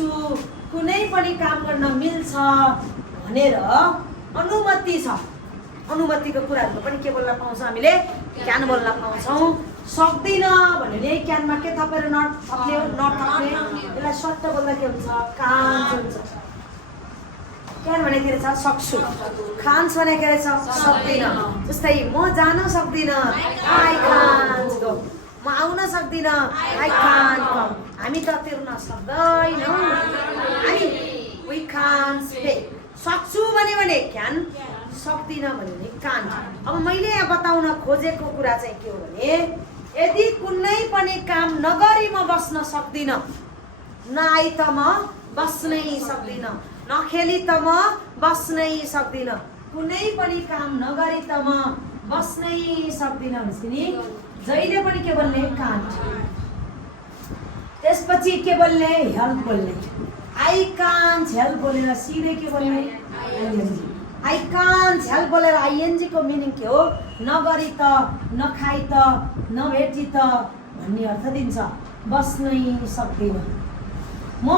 सक्छु कुनै पनि काम गर्न मिल्छ भनेर अनुमति छ अनुमतिको कुराहरु पनि के बोल्न पाउँछौं हामीले क्यान बोल्न पाउँछौं सक्दिन भने क्यानमा के थपेर नट थप्ने नट थप्ने यसलाई शब्द बोल्दा के हुन्छ कान्स हुन्छ क्यान भने के छ सक्छु खान्स भने के छ सक्दिन जस्तै म जान सक्दिन आई कान्ट गो म आउन सक्दिन आई कान्ट कम हामी त तिर्न सक्दैनौं हामी वी कान्ट पे सक्छु भने क्यान सक्दिन भने कान्ट अब मैले यहाँ बताउन खोजेको कुरा चाहिँ के हो भने यदि कुनै पनि काम नगरी म बस्न सक्दिन नआई त म बस्नै सक्दिन नखेली त म बस्नै सक्दिन कुनै पनि काम नगरी त म बस्नै सक्दिन भनेपछि जहिले पनि के बोल्ने कान्ट त्यसपछि के बोल्ने हेल्प बोल्ने आई कान्ट हेल्प बोलेर सिधै के बोल्ने आइएनजी आई कान्ट हेल्प बोलेर आइएनजी को मिनिङ के हो नगरी त नखाई त नभेटी त भन्ने अर्थ दिन्छ बस्नै सक्दिन म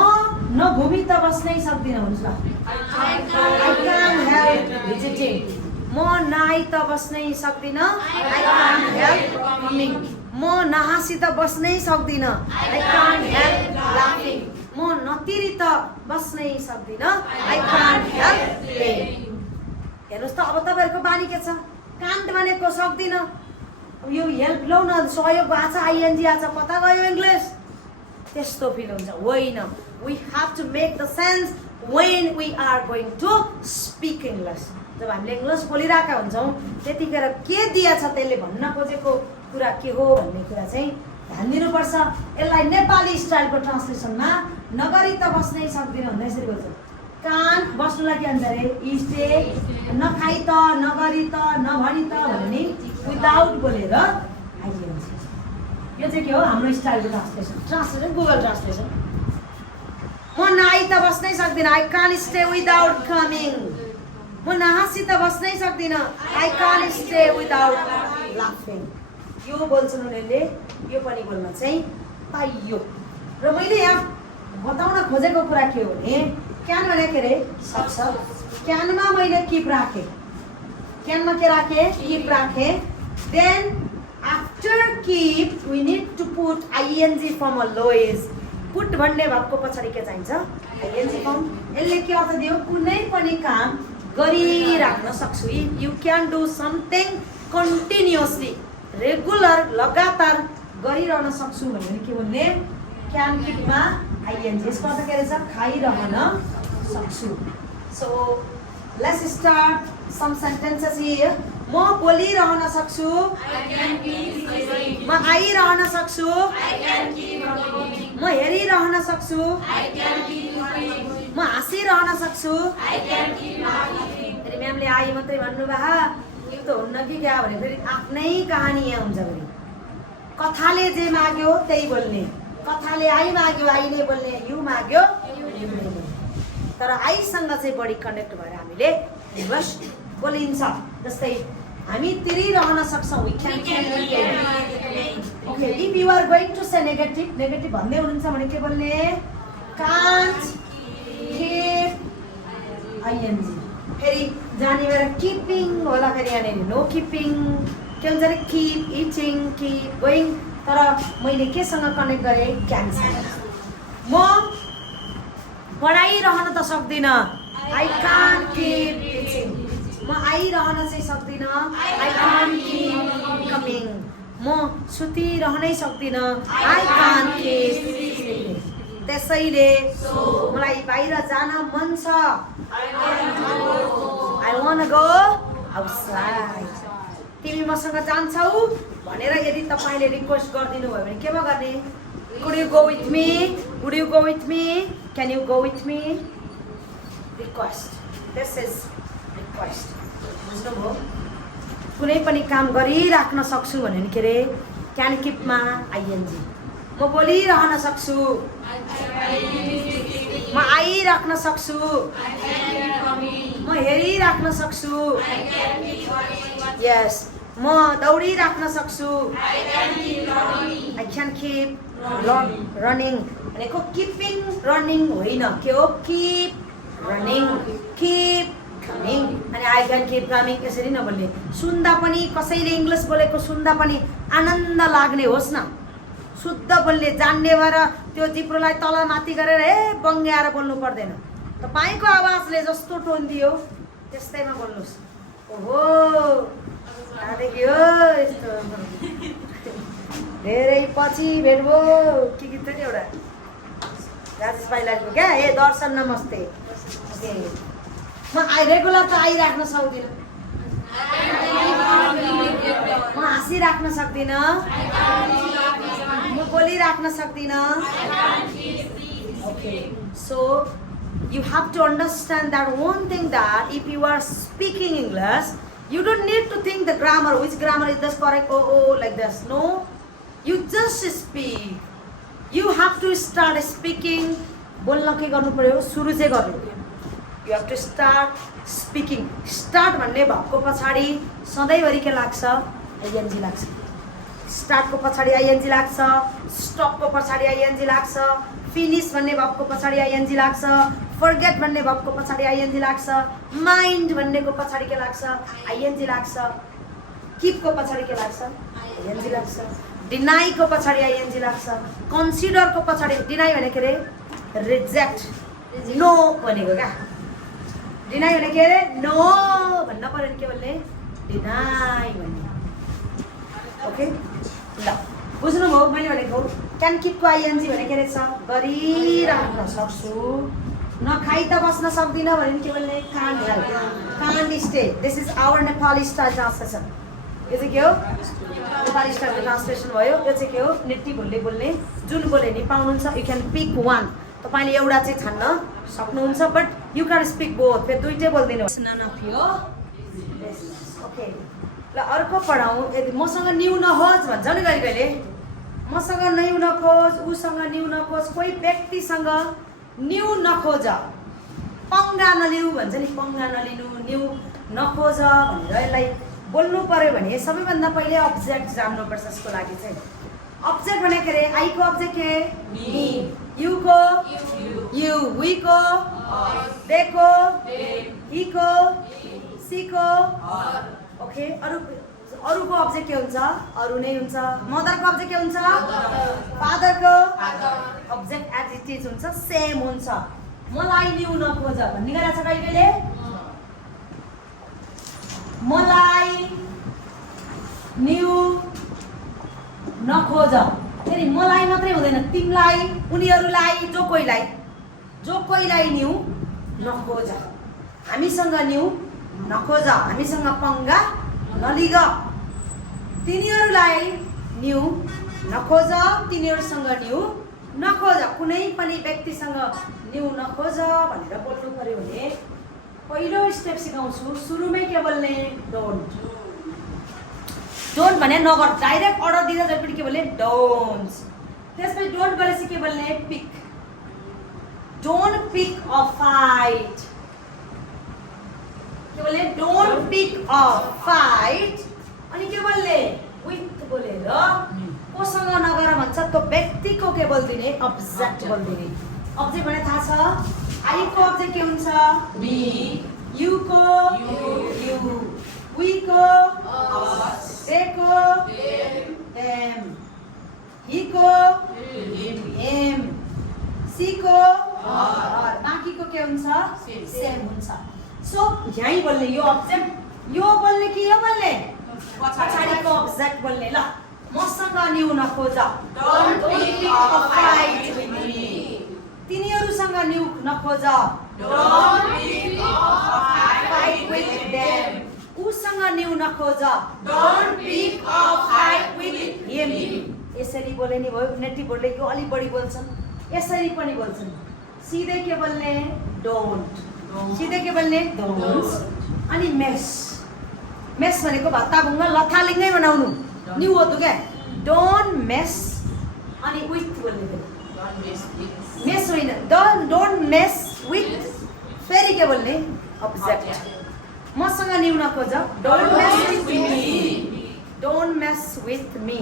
नघुमी त बस्नै सक्दिन हुन्छ आई कान्ट हेल्प भिजिटिङ म नआई त बस्नै सक्दिन आई कान्ट हेल्प कमिङ म नहाँसी त बस्नै सक्दिन आई कान्ट हेल्प लाफिङ म नतिरी त बस्नै सक्दिन आई कान्ट हेल्प प्लेइङ हेर्नुस् त अब तपाईहरुको बानी के छ कान्ट भनेको सक्दिन अब यो हेल्प लौ न सहयोग आछ आइएनजी आछ कता गयो इंग्लिश त्यस्तो फिल हुन्छ होइन we have to make the sense when we are going to speak English जब हामीले इंग्लिश बोलिरहेका हुन्छौं त्यतिखेर के दिया छ त्यसले भन्न खोजेको कुरा के हो भन्ने कुरा चाहिँ ध्यान दिनुपर्छ यसलाई नेपाली स्टाइलको ट्रान्सलेसनमा नगरी त बस्नै सक्दिन भन्दै यसरी बोल्छ कान्ट बस्नुलाई के भन्छ रे स्टे नखाई त नगरी त नभनी त भन्ने विदाउट बोलेर आइएनजी यो चाहिँ के हो हाम्रो स्टाइलको ट्रान्सलेसन गुगल ट्रान्सलेसन म नआई त बस्नै सक्दिन I can't stay without coming म नहाँसी त बस्नै सक्दिन आई कान्ट स्टे विदाउट लाफिङ यो बोल्छन् उनीहरूले यो पनि बोल्न चाहिँ पाइयो र मैले यहाँ बताउन खोजेको कुरा के हो भने क्यान भने के रे सक्छ क्यानमा मैले किप राखे क्यानमा के राखे किप राखे then after keep we need to put ING form a लोएज पुट भन्ने भागको पछाडि के चाहिन्छ आइएनजी फर्म यसले के अर्थ दियो कुनै पनि काम गरिराख्न सक्छु you can do something continuously regular लगातार गरिरहन सक्छु भनेर के भन्ने क्यान किपमा आइएनजी यसको अर्थ के रहेछ खाइरहन सक्छु so let's start some sentences here म बोलिरहन सक्छु म आइरहन सक्छु म हेरिरहन सक्छु म हाँसिरहन सक्छु फेरि म्यामले आई मात्रै भन्नुभयो यो त हुन्न कि क्या भने फेरि आफ्नै कहानी यहाँ हुन्छ फेरि कथाले जे माग्यो त्यही बोल्ने कथाले आई माग्यो आई नै बोल्ने यु माग्यो यु नै बोल्ने तर आईसँग चाहिँ बढी कनेक्ट भएर हामीले इंग्लिश बोलिन्छ जस्तै हामी तिरिरहन सक्छौं we can okay if you are going to say negative negative भन्दै हुनुहुन्छ भने के बोल्ने कान्ट किप आइएनजी फेरि जाने बेला किपिङ होला फेरि यहाँनिर नो किपिङ के हुन्छ रे किप इटिङ किप गोइङ तर मैले केसँग कनेक्ट गरेँ क्यानसँग म पढाइरहन त सक्दिन आई कान्ट किप टिचिङ म आइरहन चाहिँ सक्दिन आई कान्ट किप कमिङ म सुतिरहनै सक्दिन आई कान्ट किप त्यसैले मलाई बाहिर जान मन छ आई वान्ट गो आउटसाइड तिमी मसँग जान्छौ भनेर यदि तपाईले रिक्वेस्ट गर्दिनु भयो भने केमा गर्ने could you go with me would you go with me can you go with me request this is request बुझ्नुभयो कुनै पनि काम गरिराख्न सक्छु भने के रे क्यान किपमा आइएनजी म बोलिरहन सक्छु म आइराख्न सक्छु म हेरिराख्न सक्छु यस म दौडिराख्न सक्छु आई क्यान किप रनिङ भनेको किपिङ रनिङ होइन, के हो किप रनिङ, किप कमिङ। अनि आई क्यान किप कमिङ यसरी नबोल्ने। सुन्दा पनि कसैले इङ्ग्लिस बोलेको सुन्दा पनि आनन्द लाग्ने होस् न, शुद्ध बोल्ने जान्ने भएर त्यो जिब्रोलाई तल माथि गरेर बङ्ग्याएर बोल्नु पर्दैन। तपाईँको आवाजले जस्तो टोन दियो त्यस्तैमा बोल्नुहोस्। ओहो देखियो यस्तो धेरै पछि भेट भयो के गीत थियो नि एउटा राजेश भाइलाको क्या, दर्शन नमस्ते। ओके म रेगुलर त आइराख्न सक्दिनँ, म हाँसिराख्न सक्दिनँ, म बोलिराख्न सक्दिनँ। Okay so you have to understand that one thing, that if you are speaking English, you don't need to think the grammar, which grammar is this correct, oh like this. No, you just speak. You have to start speaking. बोल्न के गर्नु पर्यो, सुरु चाहिँ गर्नु। You have to start speaking. Start भन्ने भावको पछाडि सधैँभरि के लाग्छ, आइएनजी लाग्छ। स्टार्टको पछाडि आइएनजी लाग्छ, स्टपको पछाडि आइएनजी लाग्छ, फिनिश भन्ने भावको पछाडि आइएनजी लाग्छ, फर्गेट भन्ने भावको पछाडि आइएनजी लाग्छ, माइन्ड भन्नेको पछाडि के लाग्छ, आइएनजी लाग्छ, किपको पछाडि के लाग्छ, आइएनजी लाग्छ, डिनाईको पछाडि आइएनजी लाग्छ, कन्सिडरको पछाडि, डिनाई भनेको अरे रिजेक्ट, नो भनेको क्या। डिनाई भने के अरे नो भन्न पर्यो नि, के भन्ने डिनाई भन्ने। ओके ल बुझ्नुभयो मैले भनेको। क्यान किपको आइएनजी भने के रहेछ, गरिराख्न सक्छु। नखाइ त बस्न सक्दिनँ भने के भन्ने, can't help, can't stay. This is our Nepali style translation. यो चाहिँ के हो, नेपाली स्टाइलको ट्रान्सलेसन भयो। यो चाहिँ के हो, नेटिभ बोल्ने जुन बोले नि पाउनुहुन्छ। यु क्यान पिक वान, तपाईँले एउटा चाहिँ छान्न सक्नुहुन्छ, but you can speak both, फेरि दुइटै बोलिदिनु। ओके ल अर्को पढाउँ। यदि मसँग न्यु नहोस् भन्छ नि कहिले कहिले, मसँग न्यु नखोज, उसँग न्यु नखोज, कोही व्यक्तिसँग न्यु नखोज, पङ्गा नलिउ भन्छ नि, पङ्गा नलिनु, न्यु नखोज भनेर यसलाई बोल्नु पर्यो भने सबैभन्दा पहिले अब्जेक्ट जान्नुपर्छ। यसको लागि चाहिँ अब्जेक्ट भनेको अरे आईको अब्जेक्ट के, मी, युको यु, वीको देखो, हिको सीको। ओके अरूको अब्जेक्ट के हुन्छ, अरू नै हुन्छ। मदरको अब्जेक्ट के हुन्छ, फादरको अब्जेक्ट एज इट इज हुन्छ, सेम हुन्छ। मलाई न्यु नखोज भन्ने गरेछ कहिले, मलाई न्यु नखोज। फेरि मलाई मात्रै हुँदैन, तिमीलाई, उनीहरूलाई, जो कोहीलाई न्यु नखोज, हामीसँग न्यु नखोज, हामीसँग पङ्गा नलिग, तिनीहरूलाई न्यु नखोज, तिनीहरूसँग न्यु नखोज, कुनै पनि व्यक्तिसँग न्यु नखोज भनेर बोल्नु पर्यो भने पहिलो स्टेप सिकाउँछु। सुरुमै के बोल्ने, डोन्ट। डोन्ट भने नगर, डाइरेक्ट अर्डर दिँदा जहिले पनि के बोल्ने, डोन्ट। त्यसपछि डोन्ट बोलेपछि के बोल्ने, pick. Don't pick a fight, के बोल्ने, डोन्ट पिक अ फाइट। अनि के बोल्ने, विथ बोलेर कोसँग नगर भन्छ, त्यो व्यक्तिको के बोलिदिने, अब्जेक्ट बोलिदिने। अब्जेक्ट भने थाहा छ, आईको अब्जेक्ट के हुन्छ, मी, युको यु, वीको देखो देम, हिको हिम, सीको हर, बाँकीको के हुन्छ, सेम हुन्छ। सो यहीँ बोल्ने, यो अब्जेक्ट यो बोल्ने कि यो बोल्ने, पछाडिको अब्जेक्ट बोल्ने। ल मसँग न्यु नखोज, don't pick a fight with me, तिनीहरूसँग न्यु नखोज, don't pick a fight with them, उसँग न्यु नखोज, don't pick a fight with him. यसरी बोले नि भयो। नेटिभ बोल्ने यो अलि बढी बोल्छन्, यसरी पनि बोल्छन्। सिधै के बोल्ने, डोन्ट, सिधै के बोल्ने, डोन्ट। अनि मेस, मेस भनेको भत्ताभुङ्गा लथालिङ्गै बनाउनु, न्यु हो त क्या, डोन्ट मेस। अनि विथ बोल्ने, मेस होइन, डोन्ट मेस विथ, फेरि के बोल्ने, अब्जेक्ट। मसँग न्यु नखोज, don't mess with me, don't mess with me.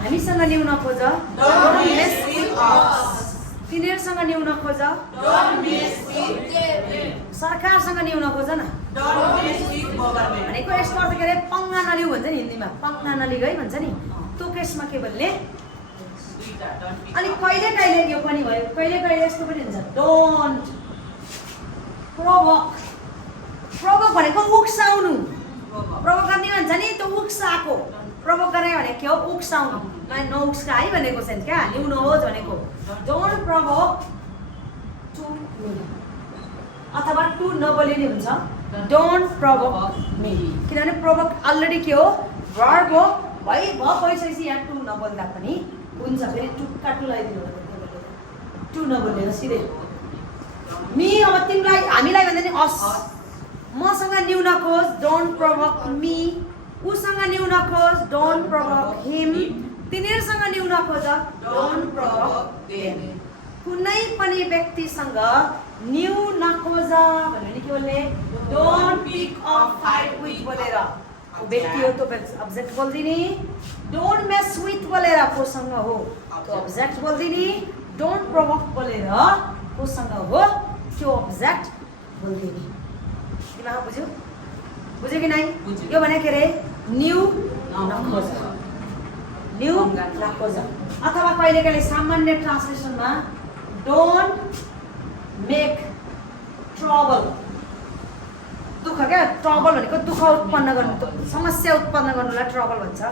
हामीसँग न्यु नखोज, डोन्ट मेस विथ अस, तिनीहरूसँग न्यु नखोज Don't mess with them. सरकारसँग न्यु नखोज न Don't mess with government. भनेको यस्तो अर्थ के अरे पंगा नलिउ भन्छ नि हिन्दीमा पंगा नलिग है भन्छ नि त्यो केसमा के बोल्ने अनि कहिले कहिले यो पनि भयो कहिले कहिले यस्तो पनि हुन्छ डोन्ट प्रोभोक प्रोभोक भनेको उक्साउनु प्रोभोक गर्ने भन्छ नि त्यो उक्साको प्रोभोक गर्ने भनेको के हो उक्साउनु नउक्सा है भनेको छैन क्या न्यु नहोस् भनेको डोन्ट प्रोभोक टु मी अथवा टु नबोलिने हुन्छ डोन्ट प्रोभोक मी किनभने प्रोभोक अलरेडी के हो भर्ब हो भइसकेपछि यहाँ टु नबोल्दा पनि हुन्छ फेरि टुक्का टु लगाइदिनु टु नबोलेर सिधै मी अब तिमीलाई हामीलाई भन्दा नि अस मसँग न्यु नखोज डोन्ट प्रोभोक मी उसँग न्यु नखोज डोन्ट प्रोभोक हिम तिनीहरूसँग न्यु नखोज डोन्ट प्रोभोक देम कुनै पनि व्यक्तिसँग न्यु नखोज भन्यो भने के बोल्ने don't pick up fight with बोलेर व्यक्ति हो तो अब्जेक्ट बोल्दिने डोन्ट मेस विथ बोलेर कोसँग हो त्यो अब्जेक्ट बोल्दिने डोन्ट प्रोभोक बोलेर कोसँग हो त्यो अब्जेक्ट बोल्दिने दिमाग बुझ्यो बुझ्यो कि नै यो भने के रे न्यु नखोज न्यु नखोज अथवा कहिले कहिले सामान्य ट्रान्सलेसनमा डोन्ट मेक ट्रबल दुःख क्या ट्रबल भनेको दुःख उत्पन्न गर्नु समस्या उत्पन्न गर्नुलाई ट्रबल भन्छ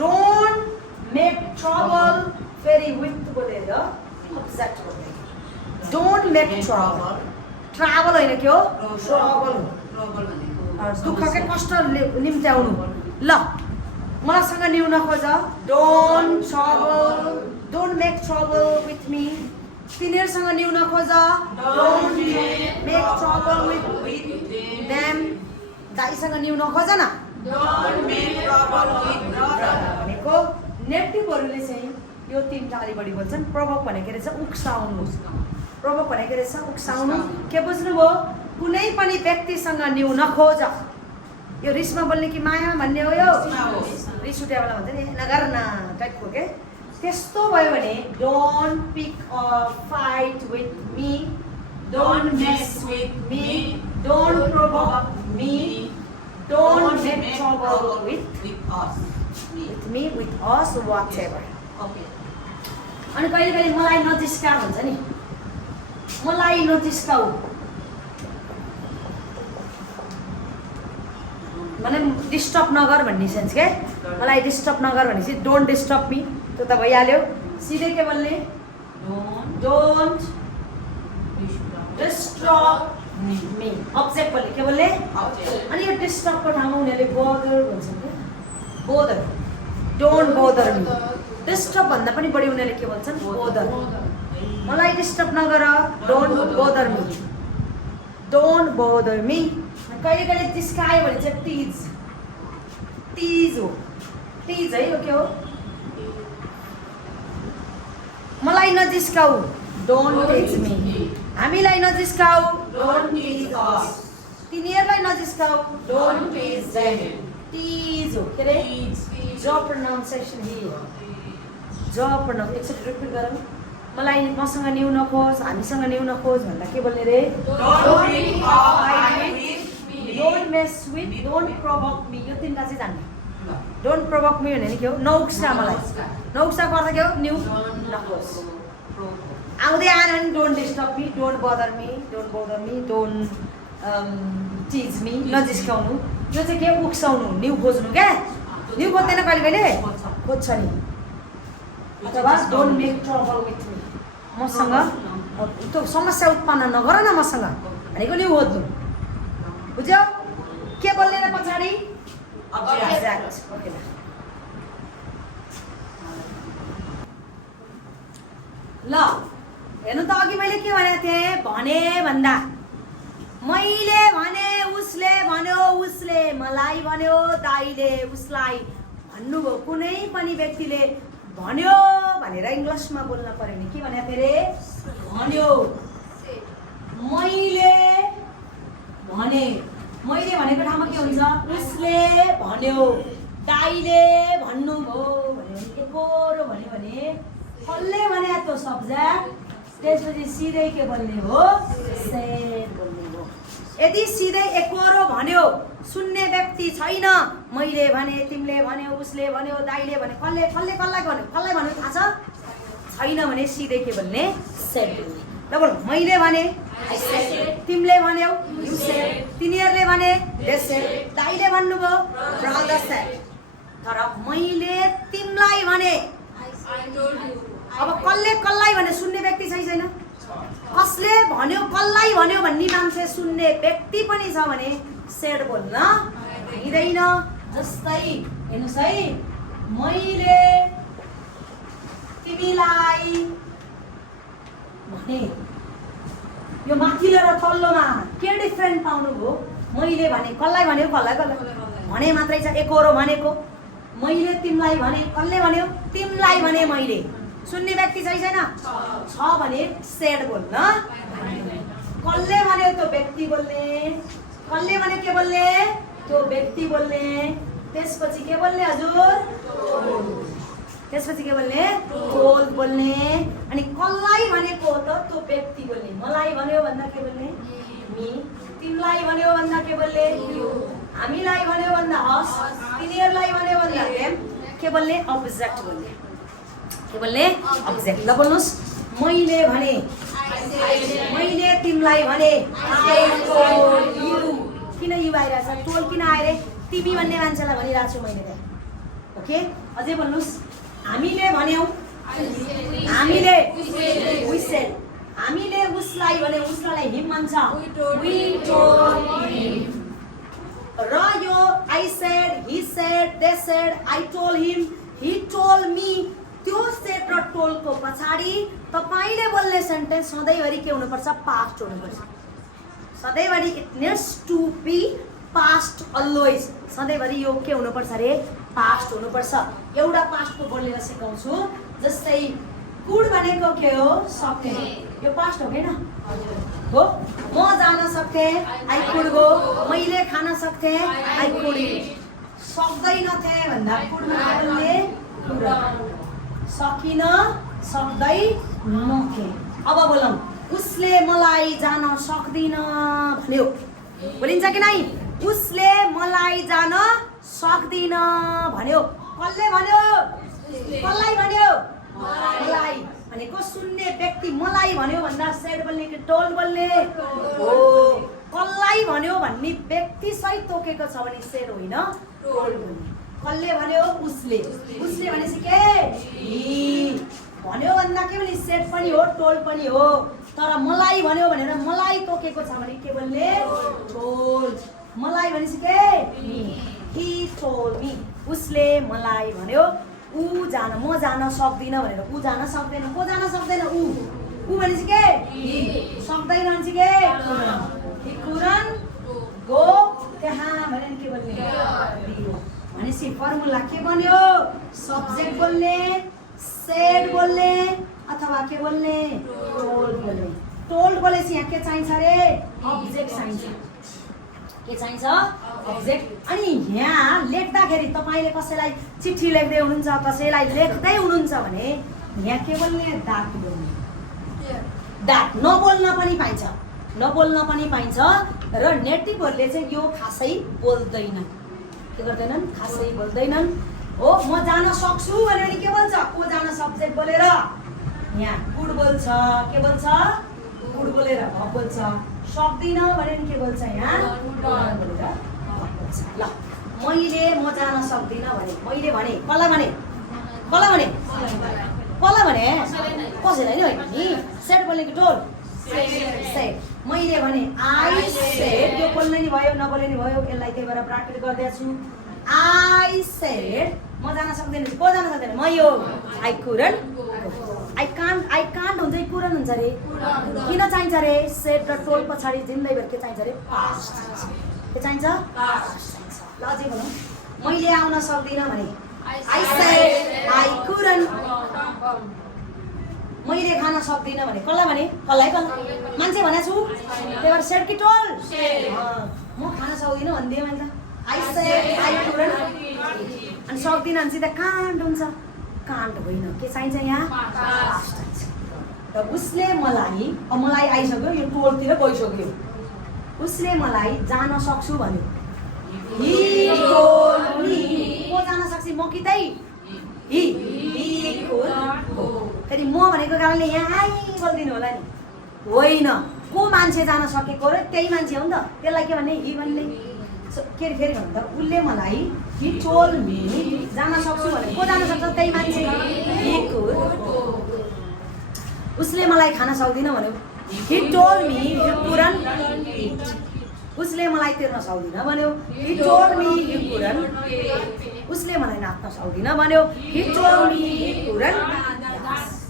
डोन्ट मेक ट्रबल फेरि विथ बोलेर अब्जेक्ट बोल्दै डोन्ट मेक ट्रबल ट्राभल होइन के हो ट्रबल दुःखकै कष्ट निम्त्याउनु ल मलाईसँग न्यु नखोज don't make trouble with me तिनीहरूसँग न्यु नखोज don't make trouble with them दाइसँग न्यु नखोज न Don't make trouble with brother. भनेको नेटिभहरूले चाहिँ यो तीनटा अलि बढी बोल्छन् प्रभोक भनेको रहेछ उक्साउनु प्रभोक भनेको रहेछ उक्साउनु के बुझ्नुभयो कुनै पनि व्यक्तिसँग न्यु नखोज यो रिसमा बोल्ने कि माया भन्ने हो यो रिस उठ्या बेला भन्छ नि नगर न टाइपको के त्यस्तो भयो भने don't pick a fight with me don't mess with me don't provoke me don't make trouble with us. me with us whatever Okay. अनि कहिले कहिले मलाई नजिस्का भन्छ नि मलाई नजिस्काऊ भने डिस्टर्ब नगर भन्ने सेन्स के मलाई डिस्टर्ब नगर भनेपछि डोन्ट डिस्टर्ब मी त्यो त भइहाल्यो सिधै के बोल्ने डोन्ट डिस्टर्ब मी अब्जेक्ट बोल्ने के बोल्ने अनि यो डिस्टर्बको ठाउँमा उनीहरूले बोदर भन्छन् के bother don't bother me disturb भन्दा पनि बढी उनीहरूले के भन्छन् बोदर मलाई डिस्टर्ब नगर डोन्ट बोदर मी कहिले कहिले जिस्कायो भने चाहिँ टिज हो टिज है यो के हो मलाई नजिस्काऊ डोन्ट टिज मी हामीलाई नजिस्काऊ Don't tease us. तिनीहरूलाई नजिस्काऊ Don't tease them. टिज हो के रे ज प्रोनाउन्सिएसन ज प्रोनाउन्स एकचोटि रिपिट गरौँ मलाई मसँग न्यु नखोज हामीसँग न्यु नखोज भन्दा के बोल्ने रे Don't pick up fight with me. Don't mess with don't provoke me यो तिनवटा चाहिँ जान्ने डोन्ट प्रोभोक मी भने के हो नउक्सा मलाई नउक्साको अर्थ के हो न्यु नखोज आउँदै आएन भने don't disturb me don't bother me don't tease me नजिस्काउनु यो चाहिँ के उक्साउनु न्यु खोज्नु क्या न्यु खोज्दैन कहिले कहिले खोज्छ नि अथवा don't make trouble with me मसँग त्यो समस्या उत्पन्न नगर न मसँग भनेको न्यु खोज्नु बुझ्यौ के बोल्ने र पछाडि एक्ज्याक्ट ओके ल हेर्नु त अघि मैले के भनेको थिएँ भने भन्दा मैले भने उसले भन्यो उसले मलाई भन्यो दाइले उसलाई भन्नुभयो कुनै पनि व्यक्तिले भन्यो भनेर इङ्ग्लिसमा बोल्न पर्यो भने के भनेको थिएँ रे भन्यो मैले भनेको ठाउँमा के हुन्छ उसले भन्यो दाइले भन्नुभयो भन्यो भने एकरो भन्यो भने कसले भने त्यो सब्जेक्ट त्यसपछि सिधै के बोल्ने हो? सेड बोल्ने हो। यदि सिधै एकरो भन्यो, सुन्ने व्यक्ति छैन, मैले भने, तिमीले भन्यो, उसले भन्यो, दाइले भन्यो, कसले कसलाई भन्यो, थाहा छ? छैन भने सिधै के बोल्ने? सेड बोल्ने। ल बोल, मैले भने, तिमीले भन्यौ, यु सेड, तिनीहरूले भने, दे सेड, दाइले भन्नुभयो, ब्रदर सेड। तर मैले तिमीलाई भने, अब कसलाई भने सुन्ने व्यक्ति छैन, कसले भन्यो, कसलाई भन्यो भन्ने मान्छे सुन्ने व्यक्ति पनि छ भने सेड बोल्न मिल्दैन। जस्तै हेर्नुहोस् है, मैले तिमीलाई भने, यो माथिल्लो र तल्लोमा के डिफ्रेन्ट पाउनुभयो? मैले भने कसलाई भन्यो, कसलाई भने मात्रै छ, एकरो भनेको। मैले तिमीलाई भने, कसले भन्यो? तिमीलाई भने मैले, सुन्ने व्यक्ति छैन, छ भने सेड बोल्न। कसले भन्यो? त्यो व्यक्ति बोल्ने। कसले भन्यो? के बोल्ने? त्यो व्यक्ति बोल्ने। त्यसपछि के बोल्ने हजुर? त्यसपछि के बोल्ने? टोल्ड बोल्ने। अनि कसलाई भनेको त त्यो व्यक्ति बोल्ने। मलाई भन्यो भन्दा के बोल्ने? मी। तिमीलाई भन्यो भन्दा के बोल्ने? यु। हामीलाई भन्यो भन्दा अस। तिनीहरूलाई भन्यो भन्दा देम। के बोल्ने? अब्जेक्ट बोल्ने। के बोल्ने? अब्जेक्ट। ल बोल्नुहोस्, मैले भने, मैले तिमीलाई भने, यु। किन यु आइरहेछ? टोल किन आएर? तिमी भन्ने मान्छेलाई भनिरहेको छु मैले त्यहाँ। ओके, अझै भन्नुहोस्, हामीले भन्यौँ, हामीले we said, हामीले उसलाई भने, उसलाई हिम भन्छ, we told him। र यो I said, he said, they said, I told him, he told me, त्यो सेड र टोलको पछाडि तपाईले बोल्ने सेन्टेन्स सधैँभरि के हुनुपर्छ? पास्ट हुनुपर्छ। सधैँभरि it needs to be past always. सधैँभरि यो के हुनुपर्छ रे? पास्ट हुनुपर्छ। एउटा पास्टको बोलेर सिकाउँछु। जस्तै कुड भनेको के हो? सक्ने। यो पास्ट हो हैन? हो। म जान सक्थे, आई कुड गो। मैले खान सक्थे, आई कुड इट। सक्दैनथे भन्दा कुडमा बोल्ने सकिन, सक्दै नथे। अब बोलौँ, उसले मलाई जान सक्दिन भन्यो। बोलिन्छ कि नै? उसले मलाई जान सक्दिन भन्यो। कसले भन्यो? कसलाई भन्यो? मलाई भनेको सुन्ने व्यक्ति मलाई भन्यो भन्दा सेड बोल्ने कि टोल्ड बोल्ने? हो। कसलाई भन्यो भन्ने व्यक्ति सहित तोकेको छ भने सेड होइन, टोल्ड बोल्ने। कसले भन्यो? उसले। उसले भनेपछि के? भन्यो भन्दा के भने सेड पनि हो, टोल्ड पनि हो। तर मलाई भन्यो भनेर मलाई तोकेको छ भने के बोल्ने? टोल्ड। मलाई भनेपछि के? he told me। उसले मलाई भन्यो, ऊ जान, म जान सक्दिन भनेर ऊ जान सक्दैन। को जान सक्दैन? ऊ। ऊ भनेपछि के? सक्दैन भनेपछि के? he couldn't go त्यहाँ भने के बोल्ने? भनेपछि फर्मुला के बन्यो? सब्जेक्ट बोल्ने, सेड बोल्ने अथवा के बोल्ने? टोल्ड बोल्ने। टोल्ड बोलेपछि यहाँ के चाहिन्छ रे? अब्जेक्ट चाहिन्छ। के चाहिन्छ? अब्जेक्ट। अनि यहाँ लेख्दाखेरि तपाईले कसैलाई चिठी लेख्दै हुनुहुन्छ, कसैलाई लेख्दै हुनुहुन्छ भने यहाँ के बोल्ने? दाट बोल्ने। दाट नबोल्न पनि पाइन्छ, नबोल्न पनि पाइन्छ। र नेटिभहरूले चाहिँ यो खासै बोल्दैनन्। के गर्दैनन्? खासै बोल्दैनन्। हो, म जान सक्छु भने के भन्छ? को जान सब्जेक्ट बोलेर यहाँ गुड बोल्छ। के बोल्छ? गुड बोलेर भक बोल्छ। सक्दिन भने के बोल्छ? यहाँ बोलेर भक बोल्छ। ल, मैले म जान सक्दिन भने, मैले भने कसलाई भने? कसलाई भने? कसलाई भने? कसैलाई नि होइन नि। सेड बोल्ने कि टोल्ड? सेड। मैले भने आई सेड, यो बोल्ने नि भयो, नबोल्ने नि भयो। यसलाई त्यही भएर ब्राकेट गर्दैछु। आई सेड, म जान सक्दैन। को जान सक्दैन? म यो आई कुडन्ट। आई कान्ट हुन्छ, कुडन्ट हुन्छ रे। किन चाहिन्छ रे? सेड र टोल्ड पछाडि जिन्दगीभर के चाहिन्छ रे? पास्ट। के चाहिन्छ? पास्ट। ल अझै भनौँ, मैले आउन सक्दिन भने आई सेड आई कुडन्ट। मैले खान सक्दिन भने कसलाई भने? कसलाई? मान्छे भनेको छु, त्यही भएर सेड कि टोल्ड? म खान सक्दिनँ भनिदिएँ मान्छे। I said I couldn't. अनि सक्दिनँ भने चाहिँ कान्ट हुन्छ। कान्ट होइन, के चाहिन्छ यहाँ? पास्ट चाहिन्छ। र उसले मलाई आइसक्यो, यो टोलतिर गइसक्यो, उसले मलाई जान सक्छु भन्यो। He told me, को जान सक्छ, म कि तै? He could go। फेरि म भनेको कारणले यहाँ आइ बोल्दिनु होला नि, होइन, को मान्छे जान सकेको र त्यही मान्छे हो नि त, त्यसलाई के भन्ने, हि भन्ने। के अरे फेरि भन्दा उसले मलाई, he told me, जान सक्छु भने को जान सक्छ, त्यही मान्छे, he could go। उसले मलाई खान सक्दिन भन्यो, he told me he couldn't eat। उसले मलाई तिर्न सक्दिन भन्यो, he told me he couldn't। उसले मलाई नाच्न सक्दिन भन्यो, he told me he couldn't dance।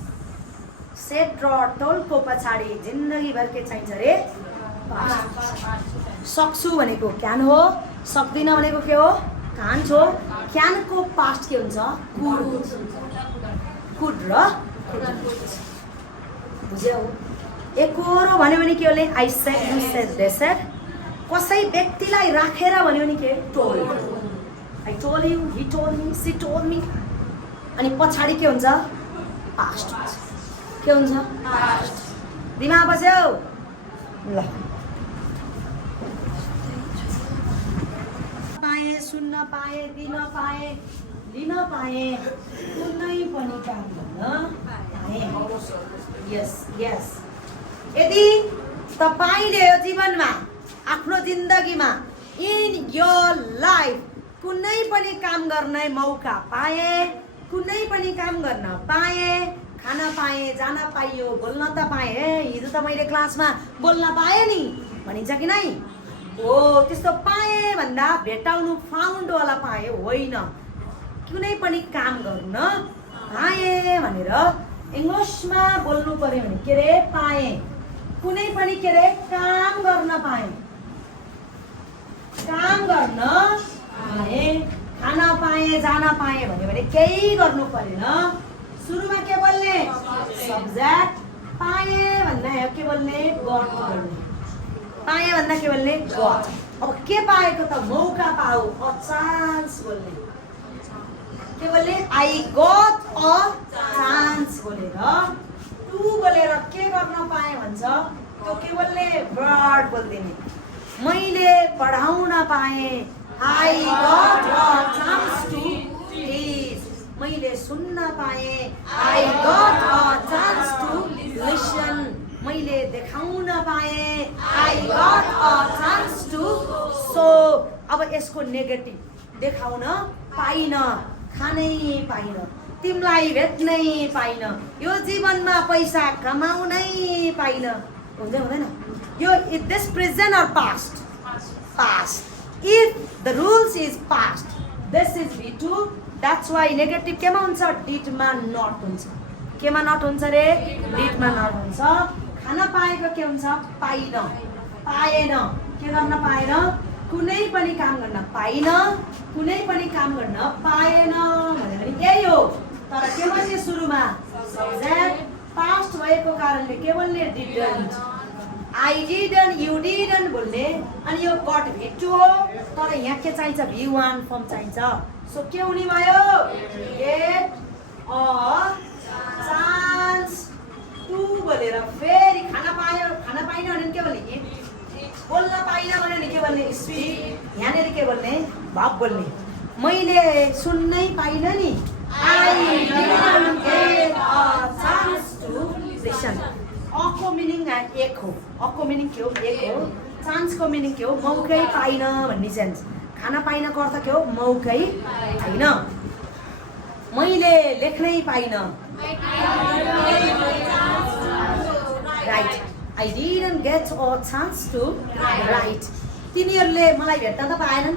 Set र टोलको पछाडि जिन्दगीभर के चाहिन्छ रे, सक्छु भनेको क्यान हो, सक्दिन भनेको के हो, कान्ट हो। क्यानको पास्ट के हुन्छ, कुड र बुझ्यौ। एकोरो भन्यो भने के हो, I said, you said, they said. कसै व्यक्तिलाई राखेर भन्यो भने के, told. I told you, he told me, C told me. अनि पछाडि के हुन्छ, पास्ट हुन्छ। के हुन्छ, पास्ट। दिमाग बस्यो ल। पाएँ, सुन्न पाएँ, दिन पाएँ, लिन पाएँ, कुनै पनि काम गर्न पाएँ। यस यस। यदि तपाईले यो जीवनमा, आफ्नो जिन्दगीमा, इन योर लाइफ कुनै पनि काम गर्ने मौका पाए, कुनै पनि काम गर्न पाए, खान पाएँ, जान पाइयो, बोल्न त पाएँ, हिजो त मैले क्लासमा बोल्न पाएँ नि भनिन्छ कि नै, हो त्यस्तो पाएँ भन्दा भेटाउनु फाउन्डवाला पाएँ होइन, कुनै पनि काम गर्न पाएँ भनेर इङ्ग्लिसमा बोल्नु पर्यो भने के रे, पाएँ। कुनै पनि के रे, काम गर्न पाएँ, काम गर्न पाएँ, खान पाएँ, जान पाएँ भन्यो भने केही गर्नु परेन। सुरुमा के बोल्ने, सब्जेक्ट। पाएँ भन्दा के बोल्ने, गट बोल्ने। पाएँ भन्दा के बोल्ने, गट। अब के पाएको त, मौका पाऊ, अ चान्स बोल्ने। के बोल्ने, आई गट अ चान्स बोलेर, टु बोलेर के गर्न पाएँ भन्छ, त्यो के बोल्ने, वर्ड बोल्दिने। मैले पढाउन पाएँ, I got a chance to teach. मैले सुन्न पाएँ, I got a chance to listen. मैले देखाउन पाएँ, I got a chance to show. अब यसको नेगेटिभ, देखाउन पाइन, खानै पाइन, तिमीलाई भेट्नै पाइन, यो जीवनमा पैसा कमाउनै पाइन, हुँदै हुँदैन यो। This present or past, past. If the rules is past, this is V2, that's why negative केमा हुन्छ, डिडमा नट हुन्छ। केमा नट हुन्छ रे, डिडमा नट हुन्छ। खान पाएको के हुन्छ, पाइन, पाएन, के गर्न पाएन, कुनै पनि काम गर्न पाइन, कुनै पनि काम गर्न पाएन भन्यो भने यही हो। तर के भन्ने सुरुमा, सब्जेक्ट। पास्ट भएको कारणले के बोल्ने, didn't. I didn't, you didn't बोल्ने। अनि यो गट V2 हो, तर यहाँ के चाहिन्छ, V1 फर्म चाहिन्छ। सो के हुने भयो, गेट अ चान्स टु बोलेर फेरि खान पायो, खान पाइन भने के बोल्ने, बोल्न पाइन भने के बोल्ने, स्पिक। यहाँनिर के बोल्ने, भाव बोल्ने। मैले सुन्नै पाइन नि, I didn't get a chance to listen. अको मिनिङ एक हो, अको मिनिङ के हो, एक हो। चान्सको मिनिङ के हो, मौकै पाइन भन्ने सेन्स। खान पाइनको अर्थ के हो, मौकै पाइन। मैले लेख्नै पाइन, write. I didn't get a chance to write. तिनीहरूले मलाई भेट्न त पाएनन्,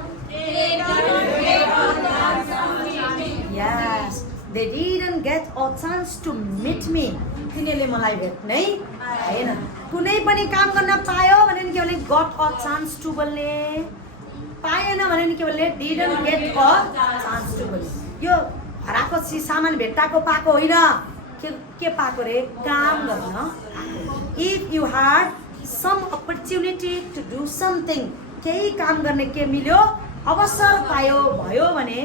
yes, they didn't get a chance to meet me. तिनीहरूले मलाई भेट्नै पाएन। कुनै पनि काम गर्न पायो भने के बोल्ने, गट अ चान्स टु बोल्ने। पाएन भने के बोल्ने, didn't get a chance to बोल्ने। यो हराएको सामान भेट्टाको पाएको होइन, के पाएको रे, काम गर्न। If you had some opportunity to do something, केही काम गर्ने के मिल्यो, अवसर पायो भयो भने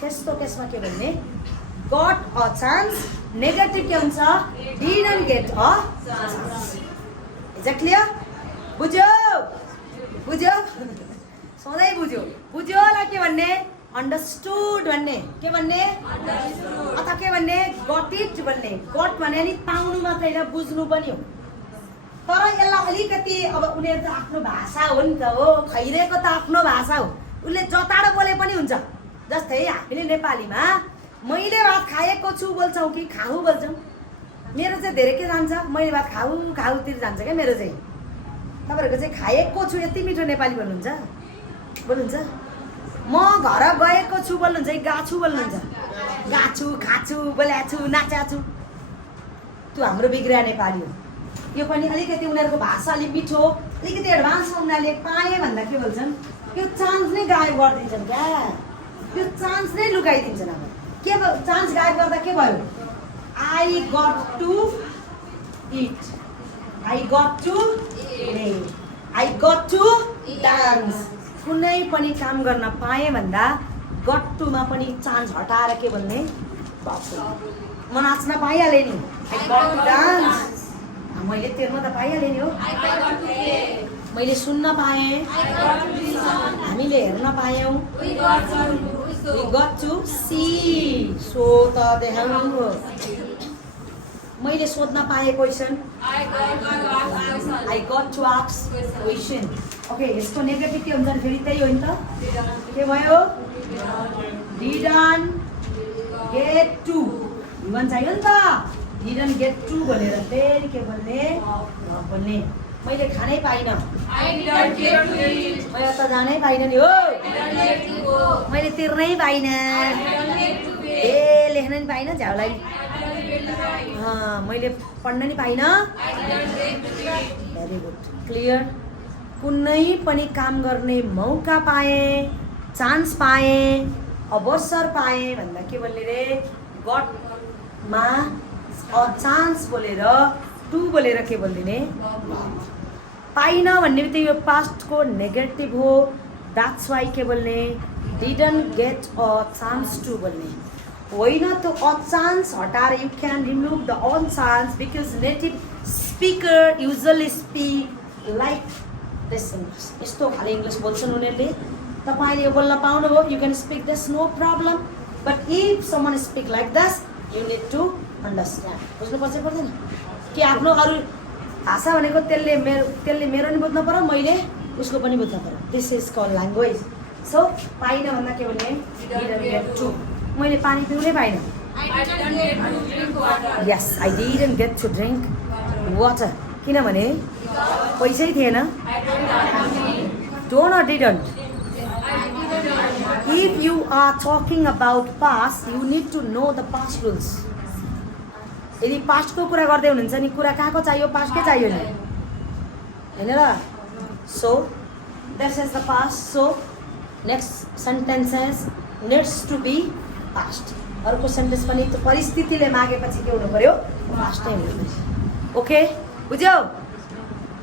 त्यस्तो केसमा के भन्ने, गट अ चान्स नेगेटिभ के हुन्छ didn't get a chance. Is it clear? बुझ्यो बुझ्यो सधैँ बुझ्यो बुझ्यो होला के भन्ने अन्डरस्टुड भन्ने के भन्ने अथवा के भन्ने गट इट भन्ने गट भने नि पाउनु मात्रै होइन बुझ्नु पनि हो। तर यसलाई अलिकति अब उनीहरू त आफ्नो भाषा हो नि त हो खैरेको त आफ्नो भाषा हो उसले जताडो बोले पनि हुन्छ। जस्तै हामीले नेपालीमा मैले भात खाएको छु बोल्छौँ कि खाऊ बोल्छौँ। मेरो चाहिँ धेरै के जान्छ मैले भात खाऊ खाऊतिर जान्छ क्या मेरो चाहिँ। तपाईँहरूको चाहिँ खाएको छु यति मिठो नेपाली बोल्नुहुन्छ। म घर गएको छु बोल्नुहुन्छ कि गाछु बोल्नुहुन्छ? गाछु खाछु बोल्याछु नाच्याछु त्यो हाम्रो बिग्रिया नेपाली हो। यो पनि अलिकति उनीहरूको भाषा अलिक मिठो अलिकति एडभान्समा उनीहरूले पाएँ भन्दा के बोल्छन् यो चान्स नै गायब गरिदिन्छन् क्या यो चान्स नै लुकाइदिन्छन्। अब के चान्स गायब गर्दा के भयो I got to it I got to play I got to dance. कुनै पनि काम गर्न पाएँ भन्दा गट्टुमा पनि चान्स हटाएर के भन्ने म नाच्न पाइहालेँ नि आई गट टु डान्स। मैले तिर्न त पाइहालेँ नि हो मैले सुन्न पाएँ हामीले हेर्न पायौँ we got to see show त देखाउनु मैले सोध्न पाएँ question I got to ask question. Okay यसको नेगेटिभ के हुन्छ नि फेरि त्यही हो नि त के भयो डिडन्ट गेट टु भन चाहियो नि त डिडन्ट गेट टु भनेर फेरि के भन्ने मैले खानै पाइनँ मैले त जानै पाइनँ नि हो मैले तिर्नै पाइनँ लेख्न नि पाइनँ झ्याउलाई मैले पढ्न नि पाइनँ। Very good clear. कुनै पनि काम गर्ने मौका पाएँ चान्स पाएँ अवसर पाएँ भन्दा के बोल्ने रे गटमा अ चान्स बोलेर टु बोलेर के बोलिदिने पाइन भन्ने बित्तिकै यो पास्टको नेगेटिभ हो। द्याट्स वाइ के बोल्ने didn't get a chance to बोल्ने होइन। त्यो अ चान्स हटाएर you can remove the an chance because native speaker usually speak like this English. यस्तो खाले इङ्ग्लिस बोल्छन् उनीहरूले। तपाईँले यो बोल्न पाउनुभयो you can speak this no problem but if someone speak like this you need to understand. बुझ्नुपर्छ पर्दैन कि आफ्नो अरू भाषा भनेको त्यसले मेरो नि बुझ्नु पर्यो मैले उसको पनि बुझ्नु पर्यो। This is call language. So पाइनँ भन्दा के भन्ने डिडन्ट गेट टु मैले पानी पिउनै पाइनँ yes I didn't get to drink water किनभने पैसै थिएन। Don't or didn't if you are talking about past you need to know the past rules. यदि पास्टको कुरा गर्दै हुनुहुन्छ नि कुरा कहाँको चाहियो पास्टकै चाहियो नि होइन र। So this is the past so next sentences needs to be past. अर्को सेन्टेन्स पनि त्यो परिस्थितिले मागेपछि के हुनु पर्यो पास्टै हुनु पर्यो। ओके बुझ्यौ?